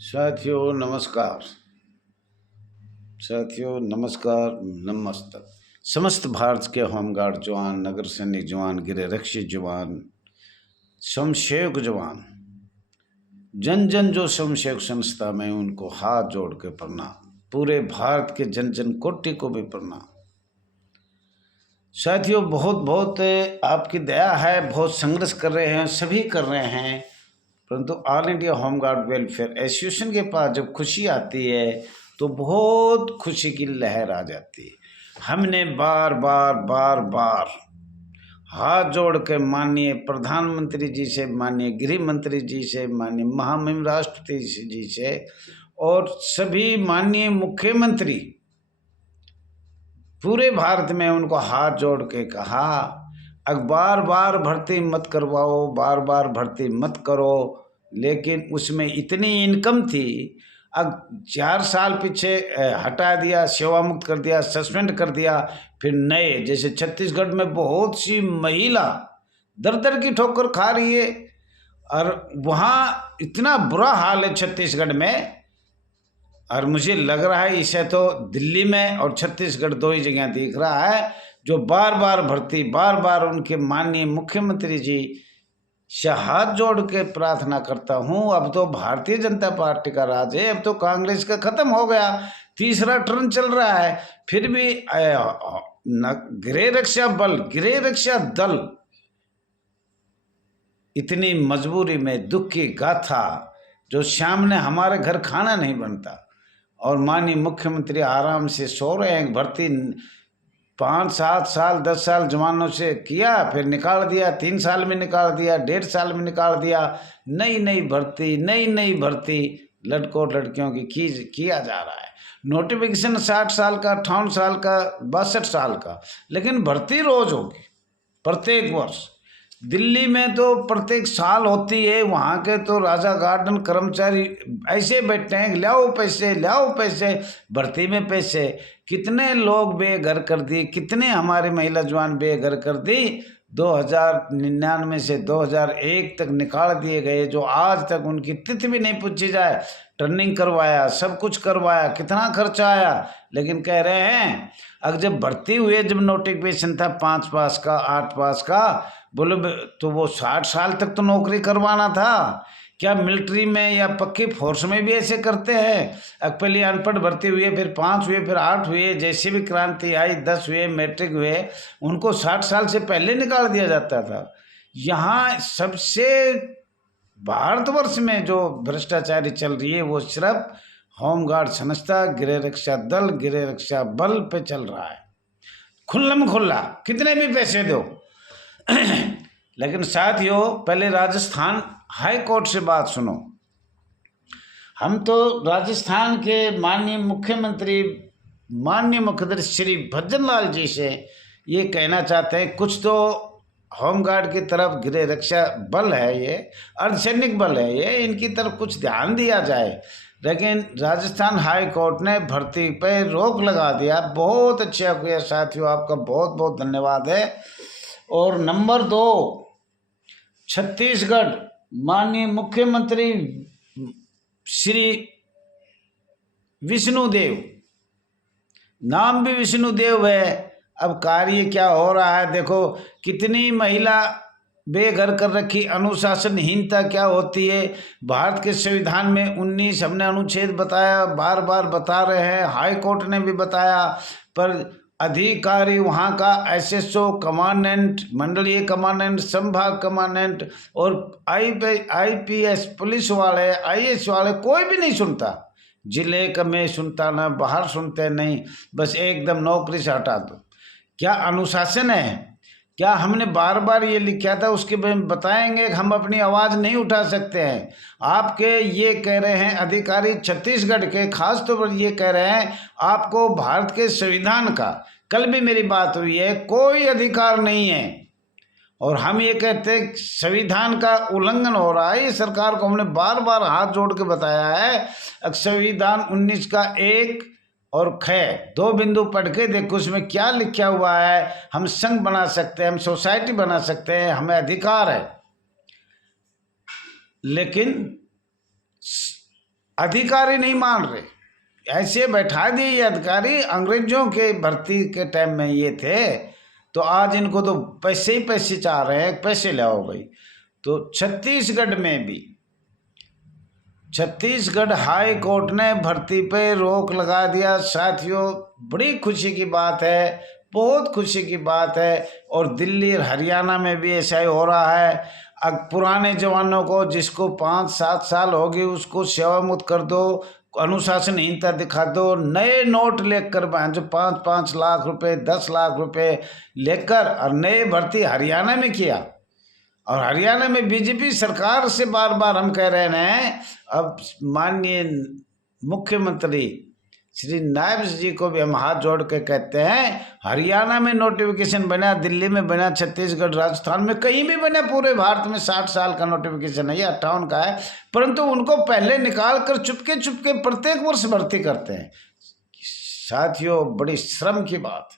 साथियों नमस्कार। नमस्ते। समस्त भारत के होमगार्ड जवान, नगर सैनिक जवान, गृह रक्षी जवान, स्वयंसेवक जवान, जन जन जो स्वयंसेवक संस्था में, उनको हाथ जोड़ के प्रणाम। पूरे भारत के जन जन कोटि को भी प्रणाम। साथियों बहुत बहुत आपकी दया है, बहुत संघर्ष कर रहे हैं, सभी कर रहे हैं, परंतु all India home guard welfare association के पास जब खुशी आती है तो बहुत खुशी की लहर आ जाती है। हमने बार बार बार बार हाथ जोड़ के माननीय प्रधानमंत्री जी से, माननीय गृह मंत्री जी से, माननीय महामहिम राष्ट्रपति जी से और सभी माननीय मुख्यमंत्री पूरे भारत में उनको हाथ जोड़ के कहा, अब बार बार भर्ती मत करवाओ, बार बार भर्ती मत करो, लेकिन उसमें इतनी इनकम थी। अब 4 साल पीछे हटा दिया, सेवा मुक्त कर दिया, सस्पेंड कर दिया, फिर नए, जैसे छत्तीसगढ़ में बहुत सी महिला दर दर की ठोकर खा रही है और वहाँ इतना बुरा हाल है छत्तीसगढ़ में। और मुझे लग रहा है इसे तो दिल्ली में और छत्तीसगढ़ दो ही जगह दिख रहा है जो बार बार भर्ती, बार बार उनके माननीय मुख्यमंत्री जी से हाथ जोड़ के प्रार्थना करता हूं। अब तो भारतीय जनता पार्टी का राज है, अब तो कांग्रेस का खत्म हो गया, तीसरा टर्न चल रहा है, फिर भी गृह रक्षा बल, गृह रक्षा दल इतनी मजबूरी में, दुख की गाथा, जो शाम ने हमारे घर खाना नहीं बनता और माननीय मुख्यमंत्री आराम से सो रहे हैं। भर्ती 5, 7 साल 10 साल जवानों से किया, फिर निकाल दिया, 3 साल में निकाल दिया, 1.5 साल में निकाल दिया, नई नई भर्ती, नई नई भर्ती लड़कों लड़कियों की किया जा रहा है। नोटिफिकेशन 60 साल का, 58 साल का, 62 साल का, लेकिन भर्ती रोज होगी प्रत्येक वर्ष। दिल्ली में तो प्रत्येक साल होती है, वहाँ के तो राजा गार्डन कर्मचारी ऐसे बैठे हैं, लाओ पैसे, लाओ पैसे, भर्ती में पैसे। कितने लोग बेघर कर दिए, कितने हमारे महिला जवान बेघर कर दी। 2099 से 2001 तक निकाल दिए गए, जो आज तक उनकी तिथि भी नहीं पूछी जाए। टर्निंग करवाया, सब कुछ करवाया, कितना खर्चा आया, लेकिन कह रहे हैं अब जब भर्ती हुए, जब नोटिफिकेशन था 5 पास का, 8 पास का, बोले तो वो 60 साल तक तो नौकरी करवाना था। क्या मिलिट्री में या पक्की फोर्स में भी ऐसे करते हैं? अब पहले अनपढ़ भर्ती हुए, फिर 5 हुए, फिर 8 हुए, जैसे भी क्रांति आई 10 हुए, मैट्रिक हुए, उनको 60 साल से पहले निकाल दिया जाता था। यहाँ सबसे भारतवर्ष में जो भ्रष्टाचारी चल रही है वो सिर्फ होमगार्ड संस्था, गृह रक्षा दल, गृह रक्षा बल पे चल रहा है, खुल्लम खुल्ला, कितने भी पैसे दो। लेकिन साथियों पहले राजस्थान हाई कोर्ट से बात सुनो। हम तो राजस्थान के माननीय मुख्यमंत्री श्री भजन लाल जी से ये कहना चाहते हैं, कुछ तो होमगार्ड की तरफ, गृह रक्षा बल है ये, अर्धसैनिक बल है ये, इनकी तरफ कुछ ध्यान दिया जाए। लेकिन राजस्थान हाई कोर्ट ने भर्ती पे रोक लगा दिया। बहुत अच्छा किया साथियों, आपका बहुत बहुत धन्यवाद है। और नंबर 2, छत्तीसगढ़ माननीय मुख्यमंत्री श्री विष्णुदेव, नाम भी विष्णुदेव है। अब कार्य क्या हो रहा है देखो, कितनी महिला बेघर कर रखी, अनुशासनहीनता क्या होती है। भारत के संविधान में 19 हमने अनुच्छेद बताया, बार बार बता रहे हैं, हाई कोर्ट ने भी बताया, पर अधिकारी वहाँ का एसएसओ, कमांडेंट, मंडलीय कमांडेंट, संभाग कमांडेंट और आईपीएस पुलिस वाले, आईएएस वाले, कोई भी नहीं सुनता। जिले का में सुनता ना, बाहर सुनते नहीं, बस एकदम नौकरी से हटा दो। क्या अनुशासन है? क्या हमने बार बार ये लिखा था, उसके बारे में बताएंगे, हम अपनी आवाज़ नहीं उठा सकते हैं। आपके ये कह रहे हैं अधिकारी छत्तीसगढ़ के, खास तौर पर ये कह रहे हैं आपको भारत के संविधान का, कल भी मेरी बात हुई है, कोई अधिकार नहीं है। और हम ये कहते हैं संविधान का उल्लंघन हो रहा है। ये सरकार को हमने बार बार हाथ जोड़ के बताया है। संविधान 19 का 1 और 2 बिंदु पढ़ के देखो, उसमें क्या लिखा हुआ है। हम संघ बना सकते हैं, हम सोसाइटी बना सकते हैं, हमें अधिकार है। लेकिन अधिकारी नहीं मान रहे, ऐसे बैठा दिए ये अधिकारी। अंग्रेजों के भर्ती के टाइम में ये थे, तो आज इनको तो पैसे ही पैसे चाह रहे हैं, पैसे लाओ भाई। तो छत्तीसगढ़ में भी, छत्तीसगढ़ हाई कोर्ट ने भर्ती पे रोक लगा दिया। साथियों, बड़ी खुशी की बात है, बहुत खुशी की बात है। और दिल्ली और हरियाणा में भी ऐसा ही हो रहा है। अब पुराने जवानों को, जिसको 5-7 साल हो गए, उसको सेवा मुक्त कर दो, अनुशासनहीनता दिखा दो। नए नोट लेकर जो 5-5 लाख रुपए, 10 लाख रुपए लेकर, और नए भर्ती हरियाणा में किया। और हरियाणा में बीजेपी सरकार से बार बार हम कह रहे हैं, अब माननीय मुख्यमंत्री श्री नायब जी को भी हम हाथ जोड़ के कहते हैं, हरियाणा में नोटिफिकेशन बना, दिल्ली में बना, छत्तीसगढ़, राजस्थान में कहीं भी बना, पूरे भारत में 60 साल का नोटिफिकेशन है, ये 58 का है, परंतु उनको पहले निकाल कर चुपके चुपके प्रत्येक वर्ष भर्ती करते हैं। साथियों, बड़ी शर्म की बात।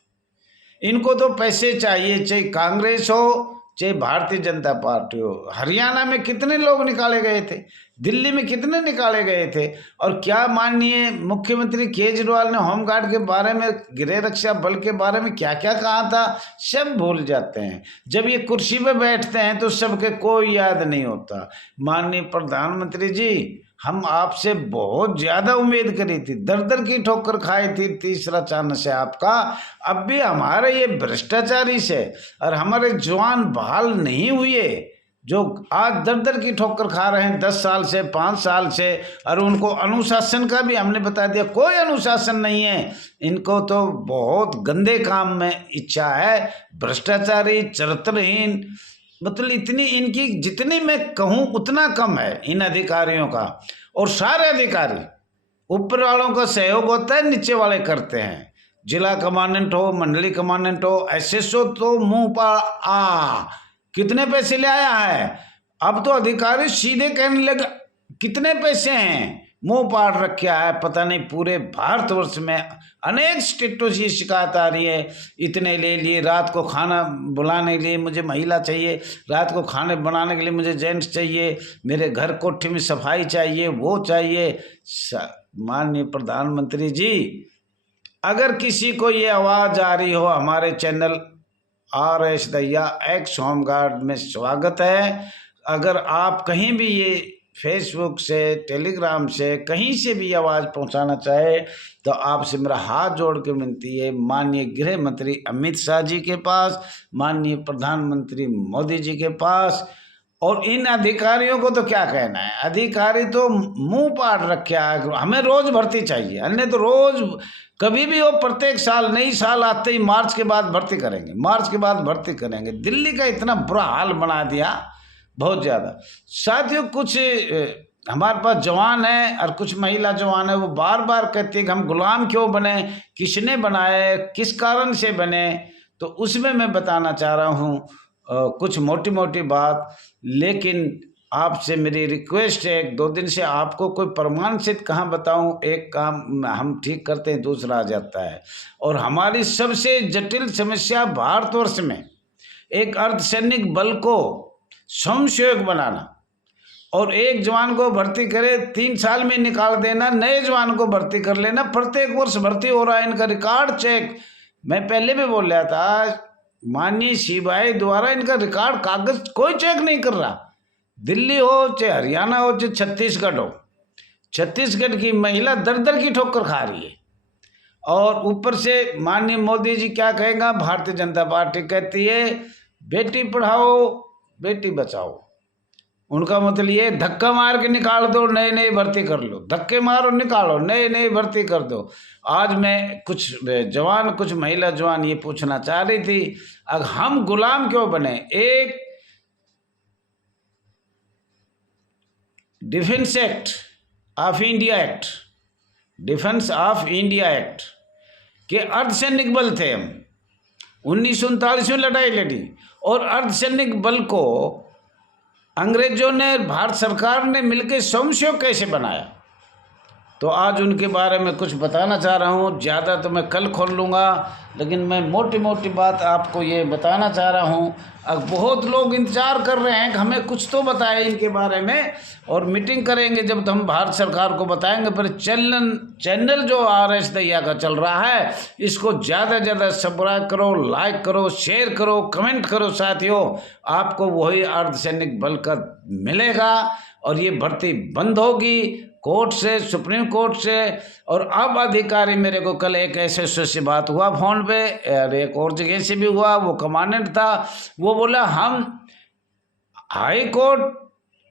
इनको तो पैसे चाहिए, चाहे कांग्रेस हो चाहे भारतीय जनता पार्टी हो। हरियाणा में कितने लोग निकाले गए थे, दिल्ली में कितने निकाले गए थे। और क्या माननीय मुख्यमंत्री केजरीवाल ने होमगार्ड के बारे में, गृह रक्षा बल के बारे में क्या क्या कहा था, सब भूल जाते हैं। जब ये कुर्सी पे बैठते हैं तो सबके कोई याद नहीं होता। माननीय प्रधानमंत्री जी, हम आपसे बहुत ज़्यादा उम्मीद करी थी, दर दर की ठोकर खाई थी, तीसरा चांस है आपका। अब भी हमारे ये भ्रष्टाचारी से और हमारे जवान बहाल नहीं हुए, जो आज दर दर की ठोकर खा रहे हैं 10 साल से, 5 साल से। और उनको अनुशासन का भी हमने बता दिया, कोई अनुशासन नहीं है। इनको तो बहुत गंदे काम में इच्छा है, भ्रष्टाचारी, चरित्रहीन। मतलब इतनी इनकी, जितनी मैं कहूँ उतना कम है इन अधिकारियों का। और सारे अधिकारी, ऊपर वालों का सहयोग होता है, नीचे वाले करते हैं। जिला कमांडेंट हो, मंडली कमांडेंट हो, एसएसओ तो मुंह पर कितने पैसे ले आया है। अब तो अधिकारी सीधे कहने लगा कितने पैसे हैं, मुंह पाड़ रखा है। पता नहीं, पूरे भारतवर्ष में अनेक स्टेटों से शिकायत आ रही है, इतने ले लिए, रात को खाना बुलाने के लिए मुझे महिला चाहिए, रात को खाने बनाने के लिए मुझे जेंट्स चाहिए, मेरे घर कोठे में सफाई चाहिए, वो चाहिए। माननीय प्रधानमंत्री जी, अगर किसी को ये आवाज़ आ रही हो, हमारे channel RS Dahiya x home guard में स्वागत है। अगर आप कहीं भी ये फेसबुक से, टेलीग्राम से, कहीं से भी आवाज़ पहुंचाना चाहे, तो आपसे मेरा हाथ जोड़ के विनती है, माननीय गृह मंत्री अमित शाह जी के पास, माननीय प्रधानमंत्री मोदी जी के पास। और इन अधिकारियों को तो क्या कहना है, अधिकारी तो मुंह पाड़ रखे है। हमें रोज भर्ती चाहिए, अन्य तो रोज कभी भी हो, प्रत्येक साल, नई साल आते ही मार्च के बाद भर्ती करेंगे, मार्च के बाद भर्ती करेंगे। दिल्ली का इतना बुरा हाल बना दिया, बहुत ज़्यादा। साथियों, कुछ हमारे पास जवान है और कुछ महिला जवान है, वो बार बार कहती है कि हम गुलाम क्यों बने, किसने बनाए, किस कारण से बने। तो उसमें मैं बताना चाह रहा हूँ कुछ मोटी मोटी बात। लेकिन आपसे मेरी रिक्वेस्ट है, 1-2 दिन से आपको कोई प्रमाण से कहाँ बताऊँ, एक काम हम ठीक करते हैं, दूसरा आ जाता है। और हमारी सबसे जटिल समस्या भारतवर्ष में एक अर्धसैनिक बल को स्वयंसेवक बनाना, और एक जवान को भर्ती करे, 3 साल में निकाल देना, नए जवान को भर्ती कर लेना। प्रत्येक वर्ष भर्ती हो रहा है, इनका रिकॉर्ड चेक, मैं पहले भी बोल रहा था, माननीय सीबीआई द्वारा इनका रिकॉर्ड कागज कोई चेक नहीं कर रहा। दिल्ली हो चाहे हरियाणा हो चाहे छत्तीसगढ़ हो, छत्तीसगढ़ की महिला दर दर की ठोकर खा रही है। और ऊपर से माननीय मोदी जी क्या कहेगा, भारतीय जनता पार्टी कहती है बेटी पढ़ाओ बेटी बचाओ। उनका मतलब ये धक्का मार के निकाल दो, नए नए भर्ती कर लो, धक्के मारो निकालो, नए नए भर्ती कर दो। आज मैं कुछ जवान, कुछ महिला जवान ये पूछना चाह रही थी, अब हम गुलाम क्यों बने। एक defence act of India act, defence of India act के अर्धसैनिक बल थे हम, 1939 में लड़ाई लड़ी। और अर्धसैनिक बल को अंग्रेजों ने, भारत सरकार ने मिलकर स्वयंसेवक कैसे बनाया। तो आज उनके बारे में कुछ बताना चाह रहा हूँ। ज़्यादा तो मैं कल खोल लूँगा, लेकिन मैं मोटी मोटी बात आपको ये बताना चाह रहा हूँ। अब बहुत लोग इंतज़ार कर रहे हैं कि हमें कुछ तो बताए इनके बारे में, और मीटिंग करेंगे जब तो हम भारत सरकार को बताएंगे। पर चैनल जो RS दैया का चल रहा है, इसको ज़्यादा से ज़्यादा सब्सक्राइब करो, लाइक करो, शेयर करो, कमेंट करो साथियों। आपको वही अर्धसैनिक बल का मिलेगा और ये भर्ती बंद होगी कोर्ट से, सुप्रीम कोर्ट से। और अब अधिकारी, मेरे को कल एक SSO से बात हुआ फोन पे, और एक और जगह से भी हुआ, वो कमांडेंट था, वो बोला हम हाई कोर्ट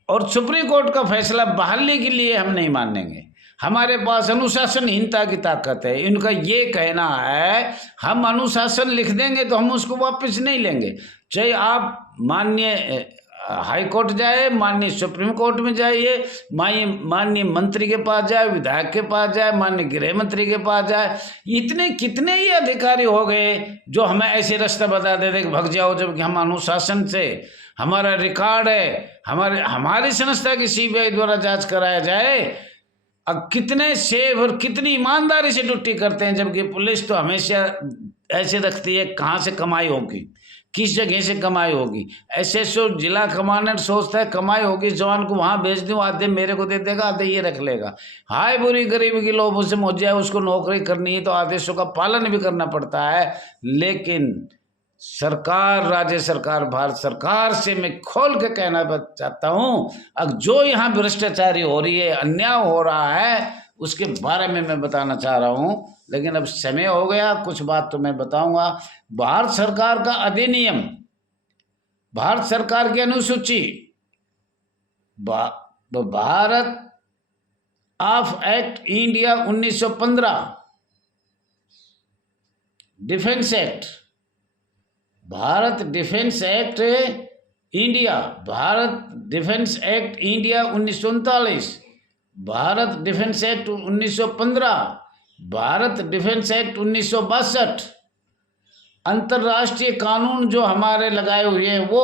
और सुप्रीम कोर्ट का फैसला बहाली के लिए हम नहीं मानेंगे, हमारे पास अनुशासनहीनता की ताकत है। इनका ये कहना है हम अनुशासन लिख देंगे तो हम उसको वापस नहीं लेंगे, चाहे आप माननीय हाई कोर्ट जाए, माननीय सुप्रीम कोर्ट में जाइए, माननीय मंत्री के पास जाए, विधायक के पास जाए, माननीय गृह मंत्री के पास जाए। इतने कितने ही अधिकारी हो गए जो हमें ऐसे रास्ता बता देते कि भाग जाओ, जबकि हम अनुशासन से, हमारा रिकॉर्ड है, हमारी संस्था की CBI द्वारा जांच कराया जाए। अब कितने सेफ और कितनी ईमानदारी से ड्यूटी करते हैं, जबकि पुलिस तो हमेशा ऐसे रखती है कहाँ से कमाई होगी, किस जगह से कमाई होगी। SSO जिला कमांडेंट सोचता है कमाई होगी, जवान को वहाँ भेज दूँ, आधे मेरे को दे देगा, आधे ये रख लेगा। हाय बुरी गरीबी के लोगों से मुझ जाए, उसको नौकरी करनी है तो आदेशों का पालन भी करना पड़ता है। लेकिन सरकार, राज्य सरकार, भारत सरकार से मैं खोल के कहना चाहता हूँ, अब जो यहाँ भ्रष्टाचारी हो रही है, अन्याय हो रहा है, उसके बारे में मैं बताना चाह रहा हूँ। लेकिन अब समय हो गया, कुछ बात तो मैं बताऊंगा। भारत सरकार का अधिनियम, भारत सरकार की अनुसूची, Bharat of act India 1915, defence act, Bharat defence act India, Bharat defence act India 1939, Bharat defence act 1915, Bharat defence act 1962, अंतर्राष्ट्रीय कानून जो हमारे लगाए हुए हैं, वो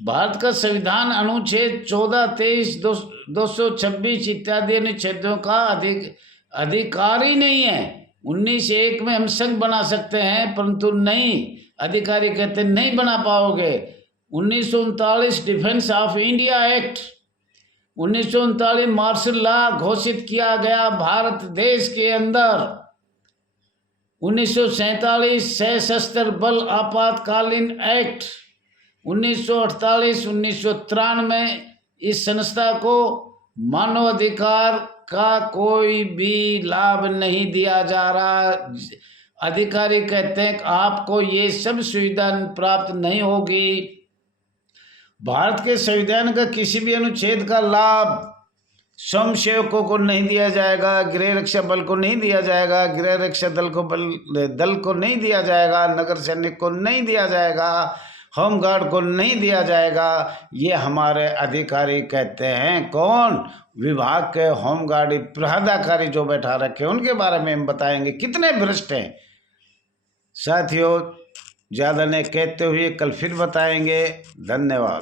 भारत का संविधान अनुच्छेद 14, 23, 226 इत्यादि अनुच्छेदों का अधिकारी नहीं है। 19(1) में हम संघ बना सकते हैं, परंतु नहीं, अधिकारी कहते नहीं बना पाओगे। 1939 defence of India act, 1939 martial law घोषित किया गया भारत देश के अंदर। 1947 सशस्त्र बल आपातकालीन एक्ट, 1948, 1993 इस संस्था को मानवाधिकार का कोई भी लाभ नहीं दिया जा रहा। अधिकारी कहते हैं कि आपको ये सब सुविधा प्राप्त नहीं होगी। भारत के संविधान का किसी भी अनुच्छेद का लाभ स्वयंसेवकों को नहीं दिया जाएगा, गृह रक्षा बल को नहीं दिया जाएगा, गृह रक्षा दल को नहीं दिया जाएगा, नगर सैनिक को नहीं दिया जाएगा, होमगार्ड को नहीं दिया जाएगा। ये हमारे अधिकारी कहते हैं। कौन? विभाग के होमगार्ड प्रहदाकारी जो बैठा रखे, उनके बारे में हम बताएंगे कितने भ्रष्ट हैं। साथियों, ज़्यादा नहीं कहते हुए कल फिर बताएंगे। धन्यवाद।